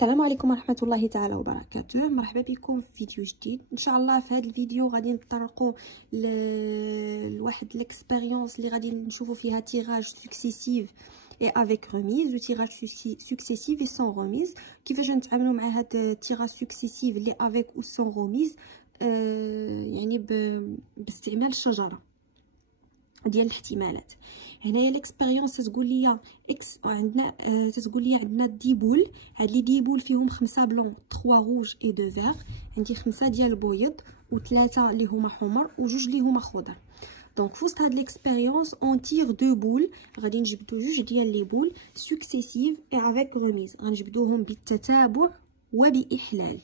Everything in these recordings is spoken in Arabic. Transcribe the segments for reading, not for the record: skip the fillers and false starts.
السلام عليكم ورحمه الله تعالى وبركاته. مرحبا بكم في فيديو جديد. ان شاء الله في هذا الفيديو غادي نتطرقوا لواحد ليكسبيريونس اللي غادي نشوفوا فيها تيراج سكسيسيف اي افيك ريميز و تيراج سكسيسيف اي سون ريميز. كيفاش نتعاملوا مع هاد التيراج سكسيسيف اللي افيك و سون ريميز، يعني باستعمال الشجره ديال الاحتمالات. هنايا ليكسبيريونس تقول لي عندنا تقول لي عندنا دي بول. هاد لي دي بول فيهم 5 بلون 3 روج اي 2 فيغ. عندي 5 ديال البيض و3 اللي هما حمر وجوج اللي هما خضر. دونك فوسط هاد ليكسبيريونس اون تير دو بول، غادي نجبدو جوج ديال لي بول سكسيسيف اي افيك ريميز. غنجبدوهم بالتتابع وباحلال،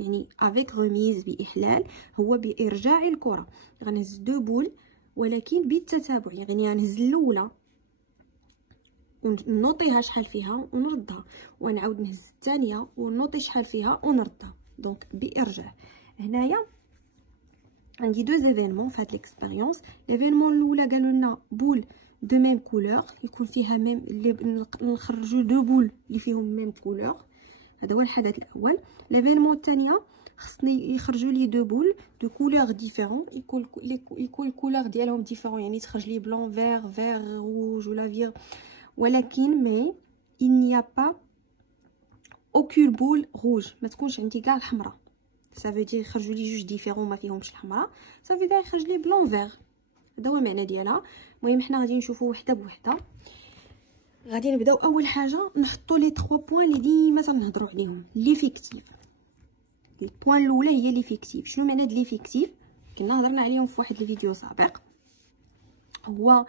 يعني افيك ريميز باحلال هو بارجاع الكره. غنهز دو بول ولكن بالتتابع، يعني غنهز الاولى ونوطيها شحال فيها ونردها، ونعاود نهز الثانيه ونوطي شحال فيها ونردها. دونك بارجاع. هنايا عندي دو زيفينمون في هاد ليكسبيريونس. ليفينمون الاولى قالوا لنا بول دو ميم كولور، يكون فيها ميم اللي نخرجوا دو بول اللي فيهم ميم كولور. هذا هو الحدث الاول. ليفينمون الثانيه خصني يخرجوا لي دو بول دو كولور ديفيرون، يكون الكولور ديالهم ديفيرون، يعني تخرج لي بلون فيغ روج ولا فيغ، ولكن مي il n'y a pas aucune boule rouge. ما تكونش عندي كاع الحمراء. سافيدير يخرجوا لي جوج ديفيرون ما فيهمش الحمراء، سافيدير يخرج لي بلون فيغ. هذا هو المعنى ديالها. المهم حنا غادي نشوفوا وحده بوحده. غادي نبداو اول حاجه نحطوا لي 3 بوين اللي ديما تنهضروا عليهم، ليفيكتيف. البوين الاولى هي ليفيكتيف. شنو معنى ليفيكتيف؟ كنا هضرنا عليهم في واحد الفيديو سابق. هو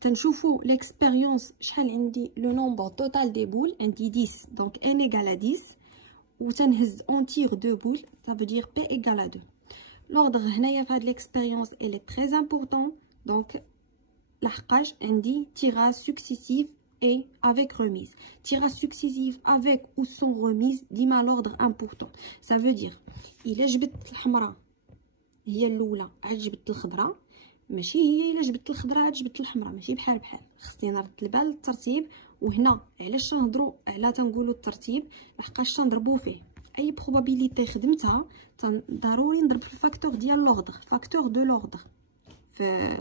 تنشوفوا ليكسبيريونس شحال عندي لو نومبر توتال دي بول. عندي 10، دونك ان ايغال 10، وتنهز اون تير دو بول، ça veut dire p égale à 2. لوردغ هنايا في هاد ليكسبيريونس elle est très important. دونك لحقاش عندي تيراج سكسيسيف et avec remise. Tirage successif avec ou sans remise ديما l'ordre important. Ça veut dire إلا جبدت الحمراء هي الاولى عاد جبدت الخضراء، ماشي هي الا جبدت الخضراء عاد جبدت الحمراء، ماشي بحال خصني نرد البال للترتيب. وهنا علاش تنهضروا على تنقولوا الترتيب؟ لحقاش تنضربوا فيه اي بروبابيليتي خدمتها ضروري نضرب في الفاكتور ديال لوردر، فاكتور دو لوردر في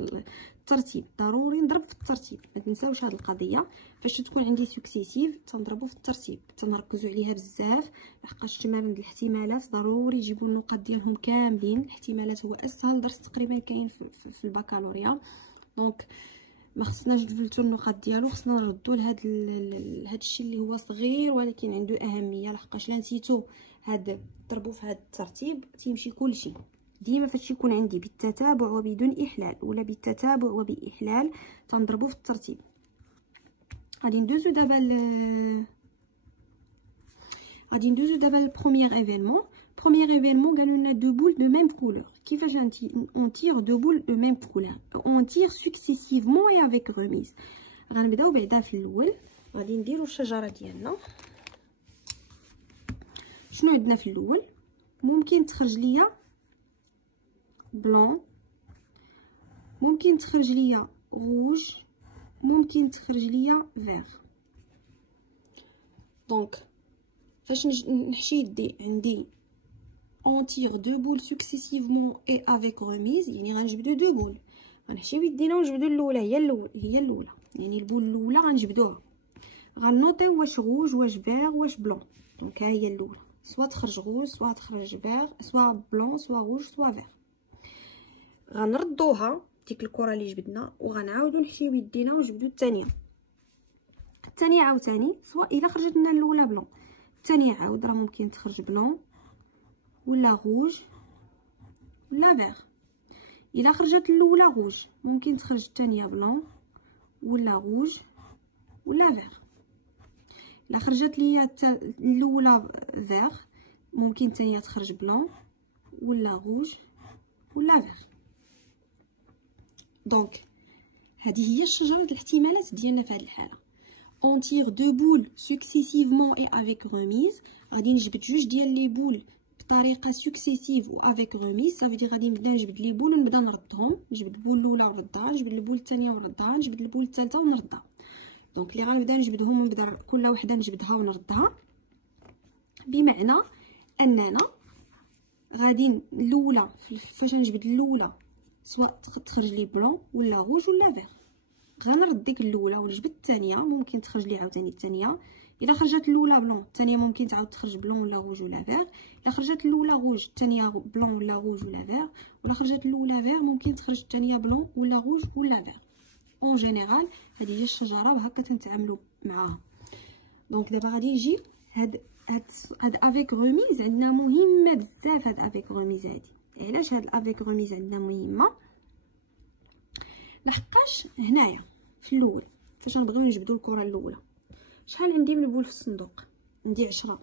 الترتيب. ضروري نضرب في الترتيب، ما تنساوش هذه القضيه. فاش تكون عندي سكسيسيف تنضربوا في الترتيب، تنركزوا عليها بزاف، لحقاش تمارين الاحتمالات ضروري يجيبوا النقاط ديالهم كاملين. الاحتمالات هو اسهل درس تقريبا كاين في البكالوريا. دونك ما خصناش نفلتوا النقاط ديالو، خصنا نردوا لهاد الشيء اللي هو صغير ولكن عنده اهميه، لحقاش لا نسيتو هاد ضربوا في هاد الترتيب تيمشي كلشي. ديما فاش يكون عندي بالتتابع وبدون احلال ولا بالتتابع وباحلال تنضربوا في الترتيب. غادي ندوزو دابا البروميير ايفينمون. بروميير ايفينمون قالوا لنا دو بول دو ميم كولور. كيفاش اون تير دو بول دو ميم كولور؟ اون تير سكسيسيفمون اي افيك ريميز. غنبداو بعدا في الاول. غادي نديرو الشجره ديالنا. شنو عندنا في الاول؟ ممكن تخرج ليا بلون، ممكن تخرج ليا روج، ممكن تخرج ليا فيغ. دونك فاش نحشي يدي عندي اون تير دو بول سكسيسيفمون اي افيك ريميز، يعني غنجبدو دو بول. غنحشيو يدينا ونجبدو الاولى هي الاولى، يعني البول الاولى غنجبدوها. غنوطيو واش روج واش فيغ واش بلون. دونك ها هي الاولى، سوا تخرج روج سوا تخرج فيغ، سوا بلون سوا روج سوا فيغ. غنردوها ديك الكره اللي جبدنا وغنعاودو نحشيو يدينا ونجبدو الثانيه عاوتاني. سواء الا خرجت لنا الاولى بلون، الثانيه عاود راه ممكن تخرج بلون ولا روج ولا فيغ. الا خرجت الاولى روج ممكن تخرج الثانيه بلون ولا روج ولا فيغ. الا خرجت ليا الاولى فيغ ممكن الثانيه تخرج بلون ولا روج ولا فيغ. دونك هذه هي شجره الاحتمالات ديالنا في هذه الحاله. اون تير دو بول سكسيسيفمون اي افيك ريميز. غادي نجبد جوج ديال لي بول بطريقه سكسيسيف و افيك ريميز. صافي غادي نبدا نجبد لي بول ونبدا نردهم. نجبد البول الاولى ونردها، نجبد البول الثانيه ونردها، نجبد البول الثالثه ونردها. دونك اللي غنبدا نجبدهم ونبدا كل وحده نجبدها ونردها. بمعنى اننا غادي الاولى فاش نجبد الاولى سواء تخرج لي بلون ولا روج ولا فيغ، غنرد ديك الاولى ونجبد الثانيه، ممكن تخرج لي عاوتاني الثانيه. الا خرجت الاولى بلون الثانيه ممكن تعاود تخرج بلون ولا روج ولا فيغ. الا خرجت الاولى روج الثانيه بلون ولا روج ولا فيغ. ولا خرجت الاولى فيغ ممكن تخرج الثانيه بلون ولا روج ولا فيغ. اون جينيرال هذه هي الشجره وهكا تنتعاملوا معاها. دونك دابا غادي يجي هاد افيك غوميز عندنا مهمه بزاف. هاد افيك غوميز هادي علاش هاد افيك غوميز عندنا مهمه؟ لحقاش هنايا في الاول فاش نبغيو نجبدوا الكره الاولى شحال عندي من بول في الصندوق؟ عندي 10.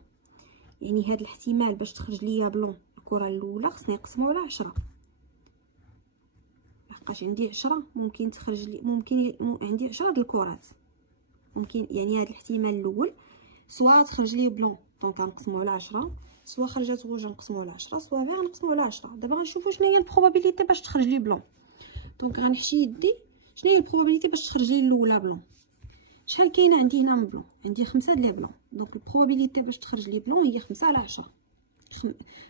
يعني هاد الاحتمال باش تخرج ليا بلون الكره الاولى خصني نقسمو على 10، لحقاش عندي 10 ممكن تخرج لي عندي 10 د الكرات. ممكن يعني هاد الاحتمال الاول سواء تخرج لي بلون دونك غنقسمو على 10، سواء خرجت روج نقسمو على 10، سواء فيغ نقسمو على 10. دابا غنشوفوا شنو هي البروبابيليتي باش تخرج لي بلون. دونك غنحشي يدي شنو هي البروبابيليتي باش تخرج لي الاولى بلون. شحال كاينه عندي هنا من بلون؟ عندي 5 د لي بلون. دونك البروبابيليتي باش تخرج لي بلون هي 5 على 10.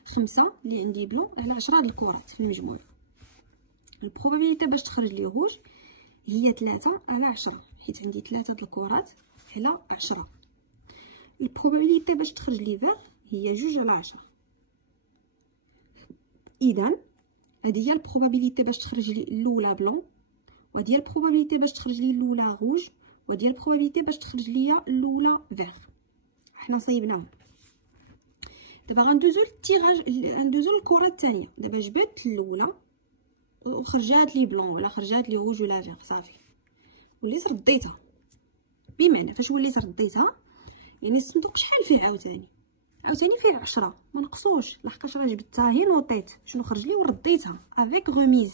5 اللي عندي بلون على 10 د الكرات في المجموع. البروبابيليتي باش تخرج لي روج هي 3 على 10 حيت عندي 3 د الكرات على 10. البروبابيليتي باش تخرج لي فيغ هي 2 على 10. اذا هذه هي البروبابيليتي باش تخرج لي الاولى بلون، وهذه هي البروبابيليتي باش تخرج لي الاولى روج، وهذه هي البروبابيليتي باش تخرج لي الاولى فيغ. حنا صايبناهم. دابا غندوزو للتيراج، غندوزو للكره الثانيه. دابا جبدت الاولى وخرجات لي بلون ولا خرجات لي روج ولا فيغ، صافي وليت رديتها. بمعنى فاش وليت رديتها يعني الصندوق شحال فيه عاوتاني فيه 10 ما نقصوش، لحقاش راه جبدتها هي نوطيت شنو خرج لي ورديتها افيك غوميز.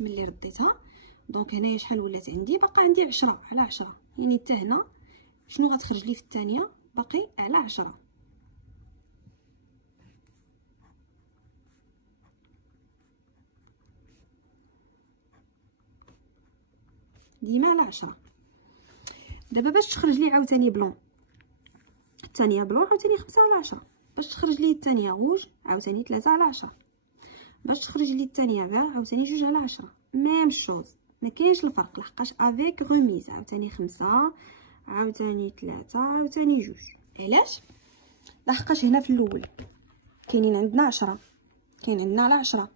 ملي رديتها دونك هنايا شحال ولات عندي؟ باقا عندي 10 على 10. يعني حتى هنا شنو غتخرج لي في الثانيه؟ باقي على 10. ديما على 10. دابا باش تخرج لي عاوتاني بلون الثانيه بلون عاوتاني 5 على 10. باش تخرج لي الثانيه روج عاوتاني 3 على 10. باش تخرج لي الثانيه فيغ عاوتاني 2 على 10. ميم شوز، ما كاينش الفرق لحقاش افيك غوميز عاوتاني 5 عاوتاني 3 عاوتاني 2. علاش؟ لحقاش هنا في الاول كاينين عندنا 10 كاين عندنا على 10.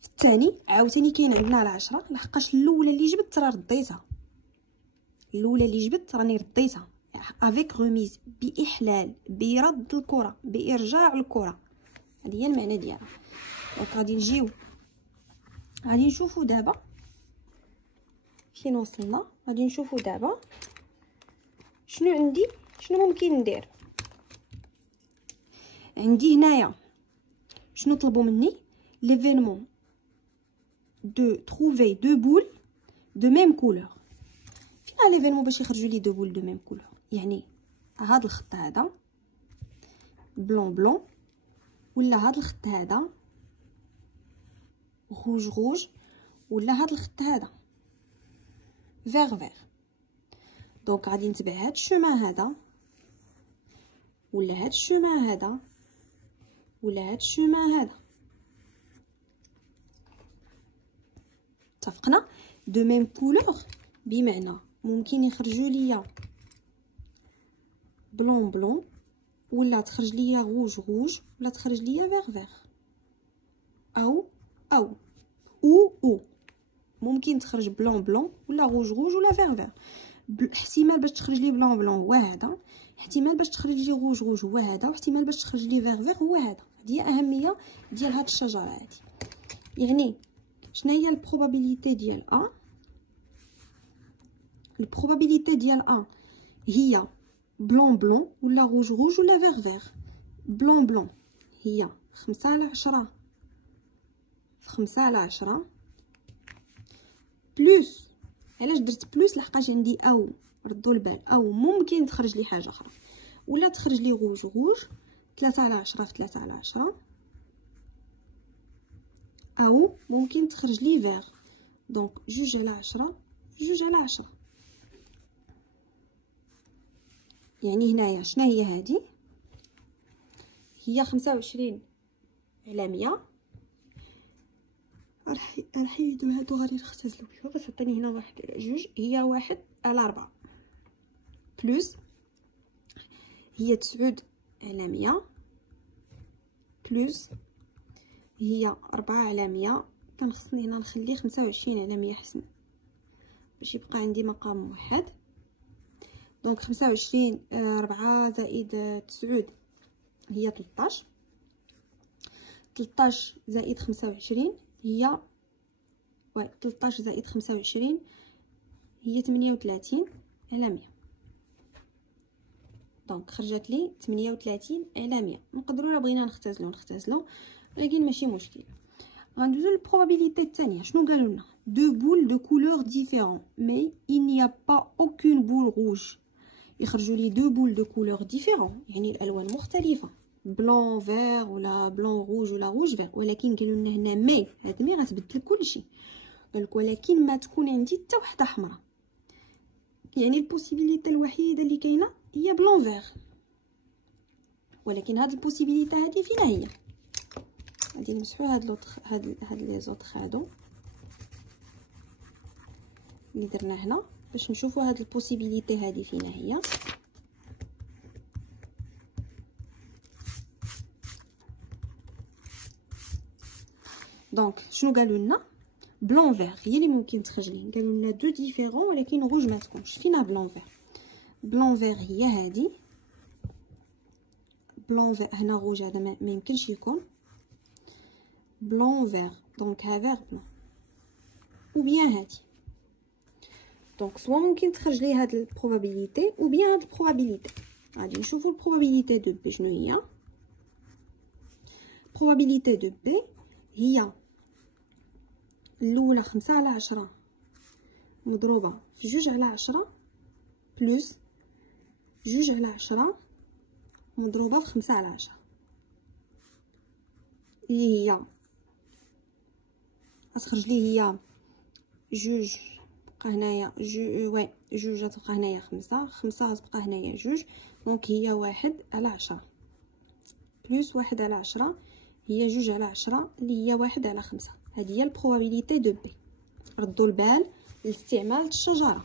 في الثاني عاوتاني كاين عندنا على 10 لحقاش الاولى اللي جبت راه رديتها. الاولى اللي جبت راني رديتها افيك غوميز، باحلال، برد الكره، بارجاع الكره. هذه هي المعنى ديالها. دونك غادي نشوفوا دابا فين وصلنا. غادي نشوفوا دابا شنو عندي، شنو ممكن ندير. عندي هنايا شنو طلبوا مني؟ ليفينمون دو تروفي دو بول دو ميم كولور. فين ليفينمون باش يخرجوا لي دو بول دو ميم كولور؟ يعني هاد الخط هذا بلون بلون، ولا هاد الخط هذا روج روج، ولا هاد الخط هذا فيغ فيغ. دونك غادي نتبع هاد الشومان هذا، ولا هاد الشومان هذا، ولا هاد الشومان هذا. اتفقنا؟ دو ميم كولور بمعنى ممكن يخرجوا ليا بلون بلون، ولا تخرج ليا روج روج، ولا تخرج ليا فيغ فيغ، او ممكن تخرج بلون بلون ولا روج روج ولا فيغ فيغ. احتمال باش تخرج لي بلون بلون هو هذا، احتمال باش تخرج لي روج روج هو هذا، واحتمال باش تخرج لي فيغ فيغ هو هذا. هذه هي اهميه ديال هاد الشجره هذه. يعني شنو هي البروبابيليتي ديال ا؟ البروبابيليتي ديال ا هي بلون بلون ولا روج روج ولا فيغ فيغ. بلون بلون هي 5 على 10 في 5 على 10 بلوس. علاش درت بلوس؟ لحقاش عندي او، ردوا البال، او ممكن تخرج لي حاجه اخرى، ولا تخرج لي روج روج 3 على 10 في 3 على 10، او ممكن تخرج لي فيغ. دونك 2 على 10 2 على 10. يعني هنايا شنو هي هذه؟ هي 25 على 100. راح نحيدو هادو غادي نختزلو بهم باش تعطيني هنا 1 2 هي 1 على 4 بلس هي 9 على 100 بلس هي 4 على 100. كنخصني هنا نخلي 25 على 100 حسن باش يبقى عندي مقام واحد. دونك 25 4 زائد 9 هي 13. 13 زائد 25 هي 13 زائد 25 هي 38 على 100. دونك خرجت لي 38 على 100. نقدروا الا بغينا نختزلو ولكن ماشي مشكل. غندوزو للبروبابيليتي الثانيه. شنو قالوا لنا؟ دو بول دو كولور ديفيرون مي il n'y a pas aucune boule rouge. يخرجوا لي دو بول دو كولور ديفيرون يعني الالوان مختلفه، بلون فير ولا بلون روج ولا روج فير، ولكن قالوا لنا هنا مي هاد مي غتبدل كلشي. قالك ولكن ما تكون عندي حتى وحده حمراء، يعني البوسيبيليتي الوحيده اللي كاينه هي بلون فير. ولكن هاد البوسيبيليتي هادي فينا هي غادي نمسحو هاد لي زوطخ هادو اللي درنا هنا باش نشوفوا هاد البوسيبيليتي هادي فينا هي. دونك شنو قالوا لنا؟ بلون فير هي اللي ممكن تخرج لي. قالوا لنا دو ديفيرون ولكن روج ما تكونش. فينا بلون فير؟ بلون فير هي هادي. بلون فير هنا روج هذا ما يمكنش يكون بلون فير. دونك ها فير بلون او بيان هادي. دونك سوا ممكن تخرج لي هاد البروبابيليتي او بيان هاد البروبابيليتي. غادي نشوفوا البروبابيليتي دو بي شنو هي. البروبابيليتي دو بي هي الاولى 5 على 10 مضروبه في 2 على 10 بلس 2 على 10 مضروبه في 5 على 10 اللي هي غتخرج لي هي 2 بقى هنايا 2 غتبقى هنايا 5 غتبقى هنايا 2. دونك هي 1 على 10 بلس 1 على 10 هي 2 على 10 اللي هي 1 على 5. هذه هي البروبابيليتي دو بي. ردوا البال لاستعمال الشجره.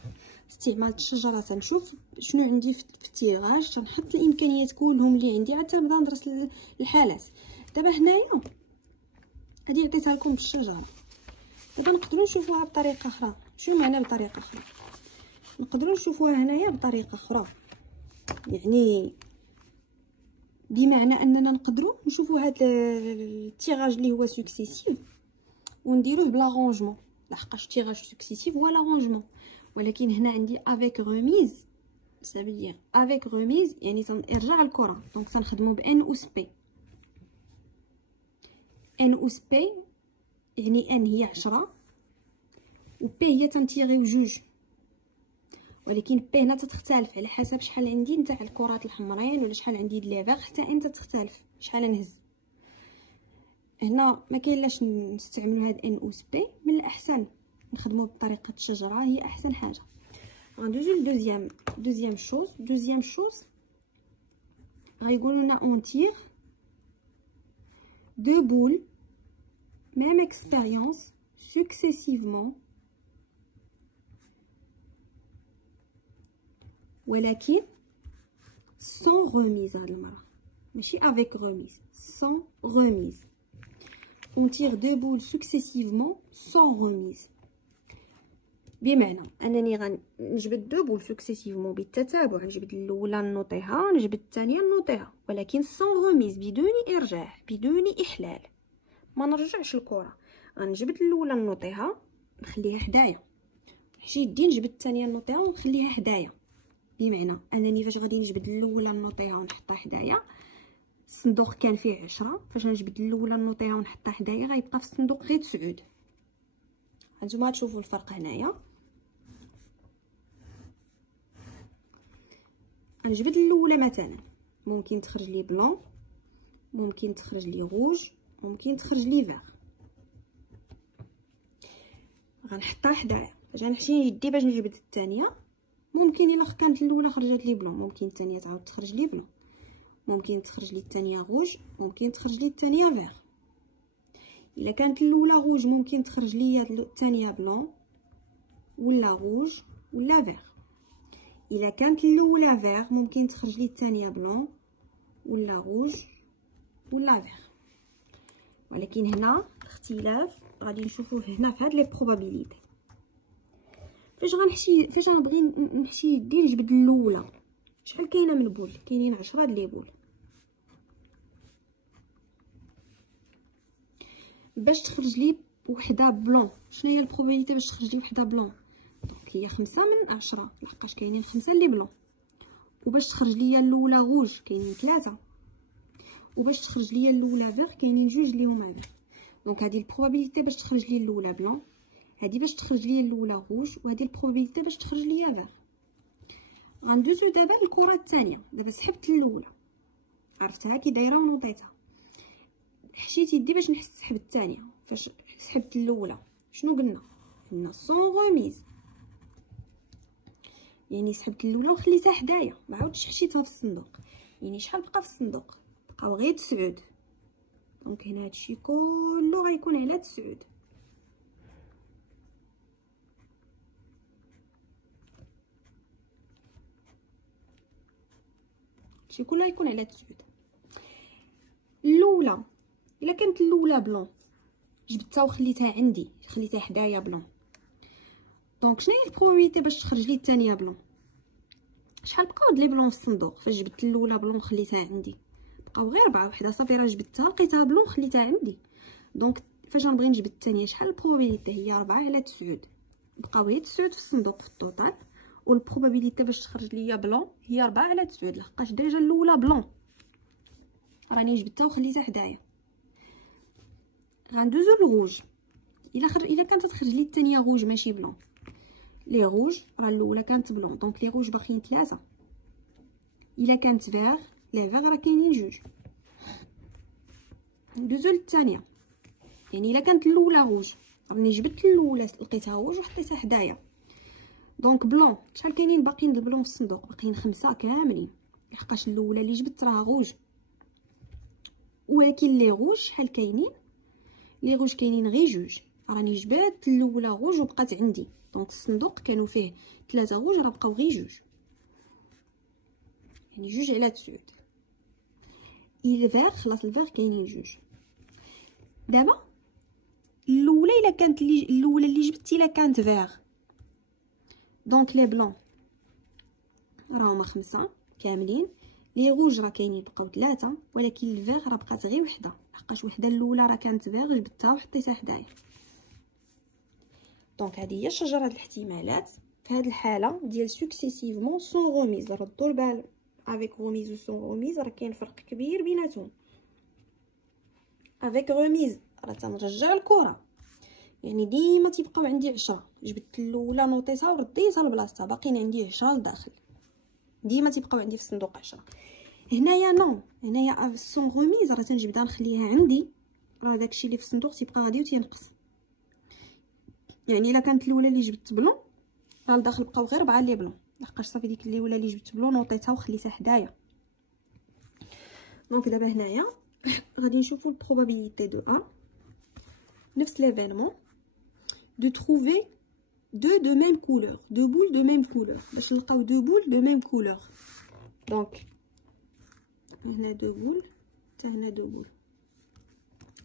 استعمال الشجره تنشوف شنو عندي في التيراج، تنحط الامكانيات كلهم اللي عندي عاد تنبدا ندرس الحالات. دابا هنايا هذه عطيتها لكم بالشجره. دابا نقدروا نشوفوها بطريقه اخرى. شنو معنى بطريقه اخرى؟ نقدروا نشوفوها هنايا بطريقه اخرى، يعني بمعنى اننا نقدروا نشوفوا هذا التيراج اللي هو سكسيسيف ونديروه بلا رونجمون، لحقاش تيراج سكسيسيف هو لا رونجمون. ولكن هنا عندي افيك ريميز، سافيدير افيك ريميز يعني تنرجع الكره. دونك تنخدموا بان اس بي. ان اس بي يعني ان هي 10 و بي هي تنتيغيو 2، ولكن بي هنا تختلف على حسب شحال عندي نتاع الكرات الحمرين ولا شحال عندي د لي فيغ، حتى انت تختلف شحال نهز. هنا ما كاين لاش نستعملوا هاد ان اس بي، من الاحسن نخدموا بطريقه الشجره، هي احسن حاجه. غندوزو دوزيام شوز غيقولوا لنا اون تير دو بول même expérience successivement ولكن sans remise. هاد المره ماشي avec remise، sans remise. on tire deux boules successivement sans remise. بمعنى انني غنجبد دو بول سكسيسيفمون بالتتابع، نجبد الاولى نوطيها نجبد الثانيه نوطيها، ولكن sans remise بدون ارجاع بدون احلال. ما نرجعش الكره، غنجبد الاولى نوطيها نخليها حدايا، نحشي يدي نجبد الثانيه نوطيها ونخليها حدايا. بمعنى انني فاش غادي نجبد الاولى نوطيها ونحطها حدايا، الصندوق كان فيه 10، فاش نجبد الاولى نوطيها ونحطها حدايا غيبقى في الصندوق غير 9. هانتوما تشوفوا الفرق هنايا. غنجبد الاولى مثلا ممكن تخرج لي بلون، ممكن تخرج لي روج، ممكن تخرج لي فيغ. غنحطها حدايا باش غنحشي يدي باش نجبد الثانيه. ممكن الا كانت الاولى خرجت لي بلون، ممكن الثانيه تعاود تخرج لي بلون. ممكن تخرج لي الثانيه روج، ممكن تخرج لي الثانيه فيغ. الا كانت الاولى روج ممكن تخرج لي الثانيه بلون ولا روج ولا فيغ. الا كانت الاولى فيغ ممكن تخرج لي الثانيه بلون ولا روج ولا فيغ. ولكن هنا الاختلاف غادي نشوفوه هنا في هاد لي بروبابيليتي. فاش غنبغي نحشي يدي نجبد الاولى، شحال كاينه من بول؟ كاينين 10 د لي بول. باش تخرج لي وحده بلون، شنو هي البروبابيليتي باش تخرج لي وحده بلون؟ دونك هي 5 من 10 لحقاش كاينين 5 لي بلون. وباش تخرج لي الاولى روج كاينين 3، وباش تخرج لي الاولى فيغ كاينين 2 اللي هما فيغ. دونك هذه البروبابيليتي باش تخرج لي الاولى بلون، هذه باش تخرج لي الاولى روج، وهذه البروبابيليتي باش تخرج لي فيغ. غندوزو دابا للكره الثانيه. دابا سحبت الاولى، عرفتها كي دايره ونوطيتها، حشيت يدي باش نسحب الثانيه. فاش سحبت الاولى شنو قلنا سون غوميز، يعني سحبت الاولى وخليتها حدايا، ما عاودتش حشيتها في الصندوق. يعني شحال بقى في الصندوق؟ بقاو غير 9. دونك هنا هادشي كله غيكون على 9. هادشي كله غيكون على 9. الاولى الا كانت الاولى بلون جبدتها وخليتها عندي، خليتها حدايا بلون. دونك شنو هي البروبابيليتي باش تخرج لي الثانيه بلون؟ شحال بقاو د لي بلون في الصندوق؟ فاش جبدت الاولى بلون خليتها عندي، بقاو غير 4 وحده صافي راه جبدتها لقيتها بلون خليتها عندي. دونك فاش غنبغي نجبد الثانيه شحال البروبابيليتي؟ هي 4 على 9. بقاو غير 9 في الصندوق في التوتال، والبروبابيليتي باش تخرج ليا بلون هي 4 على 9 لحقاش ديجا الاولى بلون راني جبدتها وخليتها حدايا. غندوزو للروج. الا كانت تخرج لي الثانيه روج ماشي بلون، لي روج راه الاولى كانت بلون دونك لي روج باقيين 3. الا كانت فيغ لي فيغ راه كاينين 2. ندوزو للثانيه. يعني الا كانت الاولى روج راني جبدت الاولى لقيتها روج وحطيتها حدايا. دونك بلون شحال كاينين باقيين البلون في الصندوق؟ باقيين 5 كاملين لحقاش الاولى اللي جبدت راها روج. ولكن لي روج شحال كاينين؟ لي روج كاينين غير 2. راني جبدت الاولى روج وبقات عندي. دونك الصندوق كانوا فيه 3 روج راه بقاو غير 2، يعني 2 على 9. الفيغ خلاص الفيغ كاينين 2. دابا الاولى الا كانت الاولى اللي جبتي الا كانت فيغ، دونك لي بلون راهما 5 كاملين، لي روج راه كاينين بقاو 3، ولكن الفيغ راه بقات غير وحده لحقاش وحده الاولى راه كانت فيغ جبدتها وحطيتها حدايا. دونك هذه هي شجره الاحتمالات. في هذه الحاله ديال سكسيسيفمون سون غوميز، ردوا البال افيك غوميز و سون غوميز راه كاين فرق كبير بيناتهم. افيك غوميز راه تنرجع الكره، يعني ديما تيبقاو عندي 10. جبدت الاولى نوطيتها ورديتها لبلاصتها، باقيين عندي 10 لداخل، ديما تيبقاو عندي في الصندوق 10. هنايا نو، هنايا سون غوميز راه تنجبدها نخليها عندي، راه داكشي اللي في الصندوق تيبقى غادي وتينقص. يعني الا كانت الاولى اللي جبدت بلون راه لداخل بقاو غير 4 لي بلون لحقاش صافي ديك الاولى اللي جبدت بلون نوطيتها وخليتها حدايا. دونك دابا هنايا غادي نشوفو البروبابيليتي دو ا نفس ليفينمون دو تروفي دو ميم كولور، دو بول دو ميم كولور، باش نلقاو دو بول دو ميم كولور. دونك هنا دو بول حتى هنا دو بول،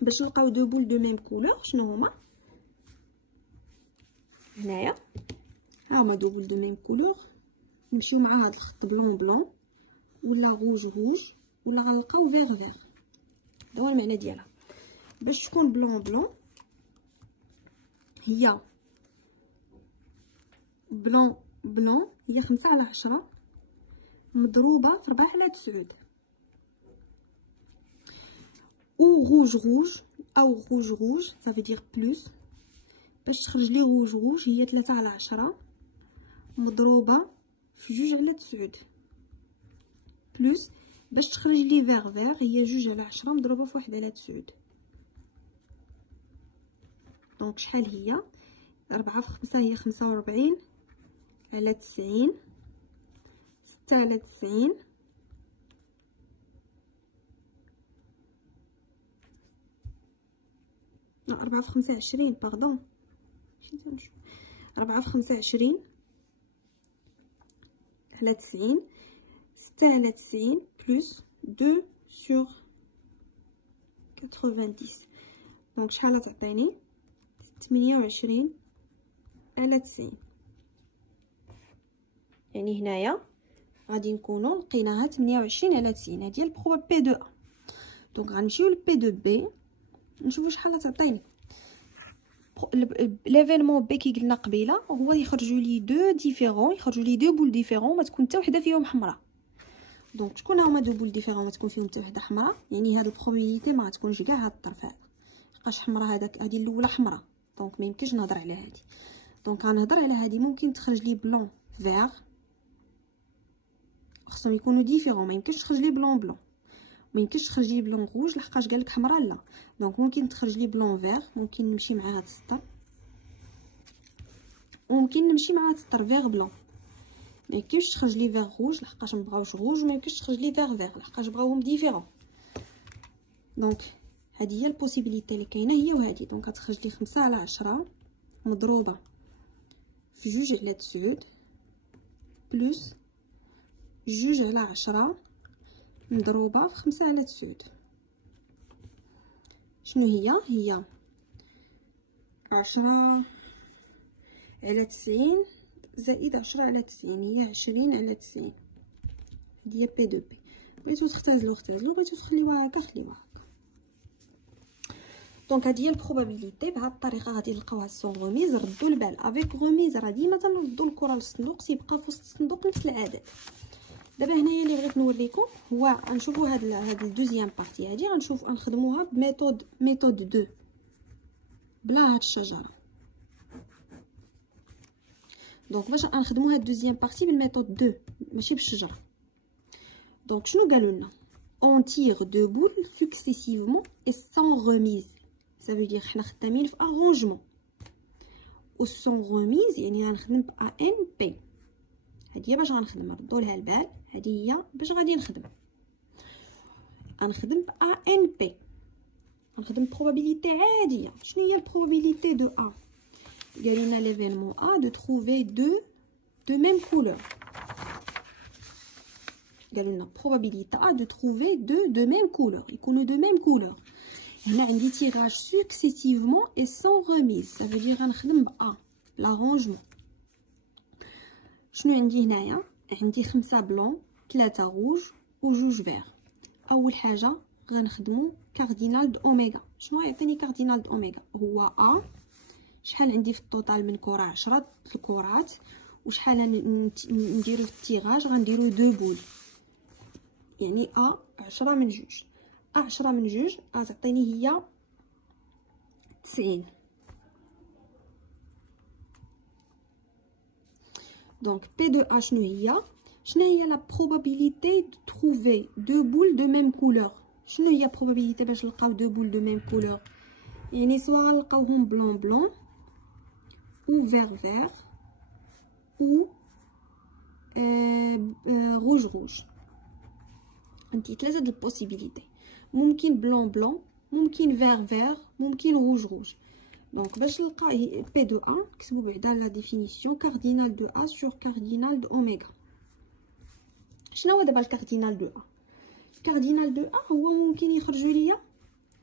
باش نلقاو دو بول دو ميم كولور شنو هما؟ هنايا ها هما دو بول دو ميم كولور، نمشيو مع هاد الخط بلون بلون ولا روج روج ولا غنلقاو فيغ فيغ. هذا هو المعنى ديالها. باش تكون بلون بلون هي بلون بلون هي 5 على 10 مضروبه في 4 على 9. او روج روج او روج روج صافي دير بلوس، باش تخرج لي روج روج هي 3 على 10 مضروبه في 2 على 9 بلوس، باش تخرج لي فيغ فيغ هي 2 على 10 مضروبه في 1 على 9. دونك شحال هي؟ 4 في 5 هي 45 على 90، 6 على 90 لا 4 في 25 باردون 4 في 25 على 90 6 على 90 بلس 2 sur 90 دونك شحال تعطيني 28 على 90 يعني هنايا غادي نكونوا لقيناها 28 على 90 هذه هي البروب بي دو ا دونك غنمشيو ل بي دو بي نشوفوا شحال تعطيني ليفينمون بي كي قلنا قبيله هو يخرجوا لي دو ديفيرون يخرجوا لي دو بول ديفيرون ما تكون حتى وحده فيهم حمراء دونك شكون هما دو بول ديفيرون ما تكون فيهم حتى وحده حمراء يعني هاد البروبابيليتي ما غتكونش كاع هاد الطرف هذا لقاش حمراء هذاك هذه الاولى حمراء دونك ما يمكنش نهضر على هذه دونك غنهضر على هذه ممكن تخرج لي بلون فير خصهم يكونوا ديفيرون ما يمكنش تخرج لي بلون بلون ما يمكنش تخرج لي بلون روج لحقاش قالك حمراء لا دونك ممكن تخرج لي بلون فير ممكن نمشي مع هاد السطر وممكن نمشي مع هاد السطر فير بلون ما يمكنش تخرج لي فير روج لحقاش ما بغاوش روج وما يمكنش تخرج لي فير فير لحقاش بغاوهم ديفيرون دونك هذه هي البوسيبيليتي اللي كاينه هي وهذه دونك غتخرج لي 5 على 10 مضروبه في 2 على 9 بلس 2 على 10 مضروبه في 5 على 9 شنو هي 10 على 90 زائد 10 على 90 هي 20 على 90 هذه هي بي دو بي بغيتو تختازلو بغيتو تخليوها هكا خليوها هكا دونك هذه هي البروبابيليتي بهذه الطريقه غادي نلقاوها سون غوميز ردوا البال افيك غوميز راه ديما تنردوا الكره للصندوق تيبقى في وسط الصندوق نفس العدد دابا هنايا اللي بغيت نوريكم هو غنشوفوا هاد الدوزيام بارتي هادي غنخدموها بميثود 2 بلا هاد الشجره دونك باش غنخدموا هاد الدوزيام بارتي بالميثود 2 ماشي بالشجره دونك شنو قالوا لنا on tire deux boules successivement et sans remise ça veut dire حنا خدامين في arrangement و sans remise يعني غنخدم ب ANP هادي هي باش غنخدم ردوا لها البال هادي هي باش غادي نخدم غنخدم ب ANP غنخدم بروبابيليتي عاديه شنو هي البروبابيليتي دو A قال لنا ليفينمون A de trouver deux de même couleur قالوا لنا probabilité A de trouver deux de même couleur يكونوا de même couleur هنا عندي tirage successivement et sans remise ça veut dire غنخدم ب A l'arrangement شنو عندي هنايا عندي 5 بلون 3 روج و 2 فير اول حاجه غنخدموا كاردينال دو اوميغا شنو يعطيني كاردينال دو اوميغا هو A شحال عندي في التوتال من كره 10 الكرات وشحال نديرو في التيراج غنديرو 2 بول يعني A 10 من 2 A 10 من 2 غتعطيني هي 90 دونك P de A شنو هي لا probabilité de trouver deux boules de même couleur شنو هي probabilité باش نلقاو deux boules de même couleur يعني سواء غنلقاوهم بلون بلون ou vert vert ou rouge rouge عندي 3 د البوسيبيليتي ممكن بلون بلون ممكن فير فير ممكن روج روج دونك باش نلقى بي دو ا نكتبوا بعدا لا ديفينيسيون كاردينال دو ا سور كاردينال دو اوميغا شنو هو دابا الكاردينال دو ا الكاردينال دو ا هو ممكن يخرجوا ليا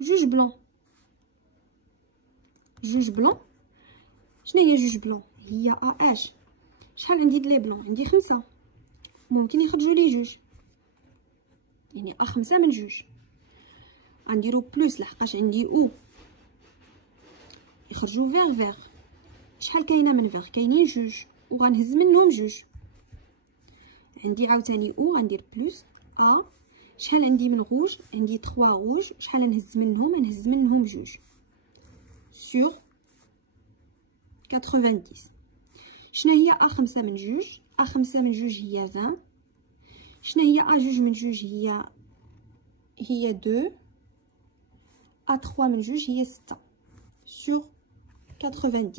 جوج بلون شنو هي جوج بلون هي ا اش شحال عندي د لي بلون عندي 5 ممكن يخرجوا لي جوج يعني ا 5 من 2 غنديرو بلس لحقاش عندي او يخرجوا فير شحال كاينه من فير كاينين جوج وغنهز منهم جوج عندي عاوتاني او غندير بلس ا شحال عندي من روج عندي 3 روج شحال نهز منهم جوج سور 90 شنو هي ا 5 من 2 ا 5 من 2 هي 20 شنو هي ا 2 من 2 هي 2 ا 3 من 2 هي 6 sur 90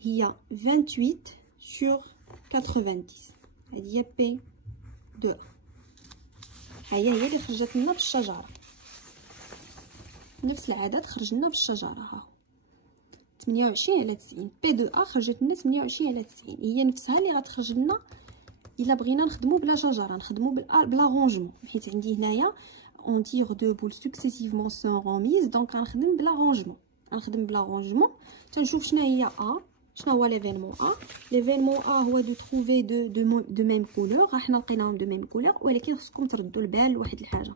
هي 28 sur 90 هذه هي بي دو هي اللي خرجت لنا في الشجره نفس العدد خرج لنا بالشجره. ها 28 على 90 بي دو ا خرجت لنا 28 على 90 هي نفسها اللي غتخرج لنا الا بغينا نخدموا بلا شجره، نخدموا بلا رونجمون، حيت عندي هنايا اون تيغ دو بول سكسيسيفمون سون روميز. دونك غنخدم بلا رونجمون، غنخدم بلا رونجمون. تنشوف شنو هي ا، شنو هو ليفينمون ا. ليفينمون ا هو دو تروفي دو ميم كولور. حنا لقيناهم دو ميم كولور، ولكن خصكم تردوا البال لواحد الحاجه.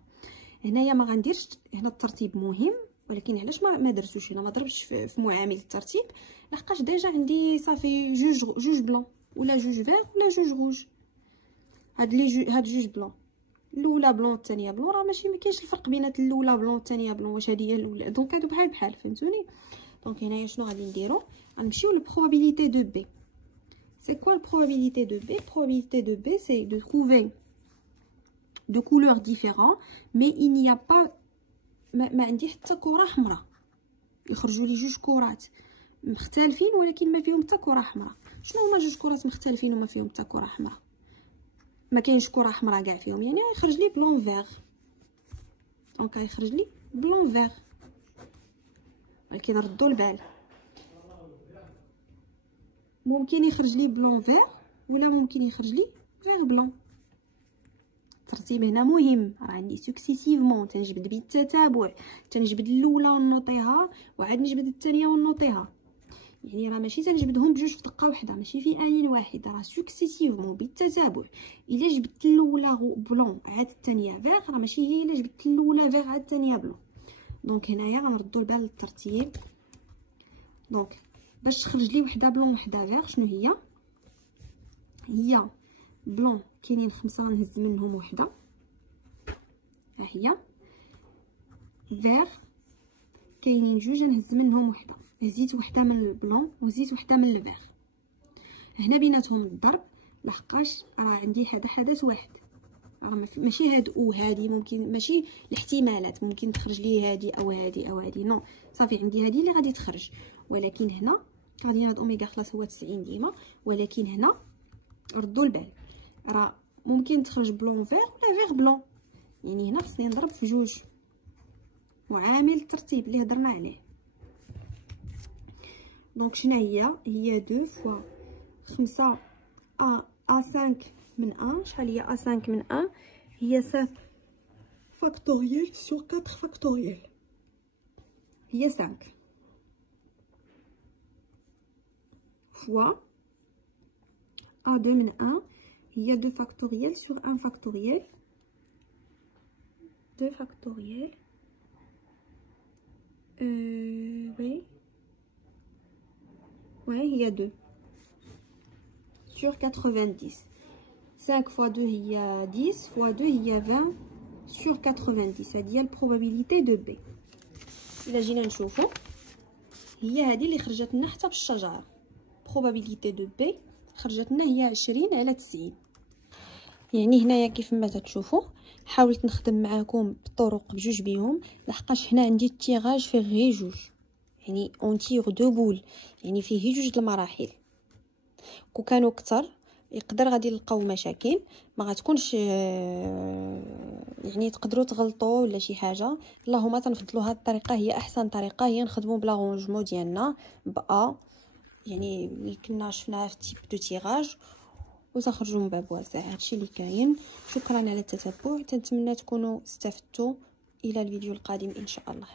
هنايا ما غنديرش هنا الترتيب مهم، ولكن علاش ما درتوش هنا، ما ضربتش في معامل الترتيب، لحقاش ديجا عندي صافي جوج بلون ولا جوج فيغ ولا جوج روج. هاد جوج بلون، الاولى بلون الثانيه بلون، راه ماشي ما كاينش الفرق بينات الاولى بلون الثانيه بلون، واش هذه هي الاولى. دونك هادو بحال بحال، فهمتوني. دونك هنايا شنو غادي نديرو، غنمشيو للبروبابيليتي دو بي. سي كوا البروبابيليتي دو بي؟ probabilité de B c'est de trouver de couleurs différentes mais il n'y a pas ما عندي حتى كره حمراء، يخرجوا لي جوج كرات مختلفين ولكن ما فيهم حتى كره حمراء. شنو هما جوج كرات مختلفين وما فيهم حتى كره حمراء؟ ما كاينش كره حمراء كاع فيهم، يعني يخرج لي بلون فيغ. دونك يخرج لي بلون فيغ، ولكن ردوا البال، ممكن يخرج لي بلون فيغ ولا ممكن يخرج لي فيغ بلون. الترتيب هنا مهم، راه عندي سكسيسيفمون، تنجبد بالتتابع، تنجبد الاولى ونوطيها وعاد نجبد الثانيه ونوطيها، يعني راه ماشي تنجبدهم بجوج في دقه واحده، ماشي في ان واحد، راه سكسيسيفمون بالتتابع. الا جبدت الاولى بلون عاد الثانيه فيغ، راه ماشي هي الا جبدت الاولى فيغ عاد الثانيه بلون. دونك هنايا غنردوا البال للترتيب. دونك باش تخرج لي وحده بلون وحده فيغ، شنو هي بلون كاينين 5 نهز منهم وحده، ها هي. فيغ كاينين 2 نهز منهم وحده، هزيت وحده من البلون وهزيت وحده من الفيغ. هنا بيناتهم الضرب، لحقاش راه عندي هذا حدث واحد، راه ماشي هاد وهادي، ممكن ماشي الاحتمالات، ممكن تخرج لي هادي او هادي او هادي، نو صافي عندي هادي اللي غادي تخرج. ولكن هنا كاردينال اوميغا خلاص هو 90 ديما، ولكن هنا ردوا البال، راه ممكن تخرج بلون فيغ ولا فيغ بلون، يعني هنا خصني نضرب في جوج معامل الترتيب اللي هضرنا عليه. دونك شنو هي 2 فوا 5 ا 5 من 1. شحال هي ا 5 من 1؟ هي 7 فاكتوريال سور 4 فاكتوريال، هي 5 فوا ا 2 من 1 هي 2 فاكتوريال سور 1 فاكتوريال، 2 فاكتوريال oui هي 2 sur 90. 5 fois 2 هي 10 fois 2 هي 20 sur 90. هذه هي البروبابيليتي دو بي. الا جينا نشوفوا هي هذه اللي خرجت لنا حتى بالشجره، probabilité دو بي خرجت لنا هي 20 على 90. يعني هنايا كيف ما تشوفوا حاولت نخدم معاكم بالطرق بجوج بيهم، لحقاش هنا عندي التيراج فيه غير جوج، يعني اون تيغ دو بول، يعني فيه جوج المراحل. كون كانوا كتر يقدر غادي نلقاو مشاكل، ما غتكونش يعني تقدروا تغلطوا ولا شي حاجه. اللهم تنفضلوا هذه الطريقه، هي احسن طريقه، هي نخدموا بلا رونجمون ديالنا با، يعني اللي كنا شفناها في تيب دو تيراج وتخرجوا من باب واسع. هادشي اللي كاين. شكرا على التتبع، تنتمنى تكونوا استفدتوا. الى الفيديو القادم ان شاء الله.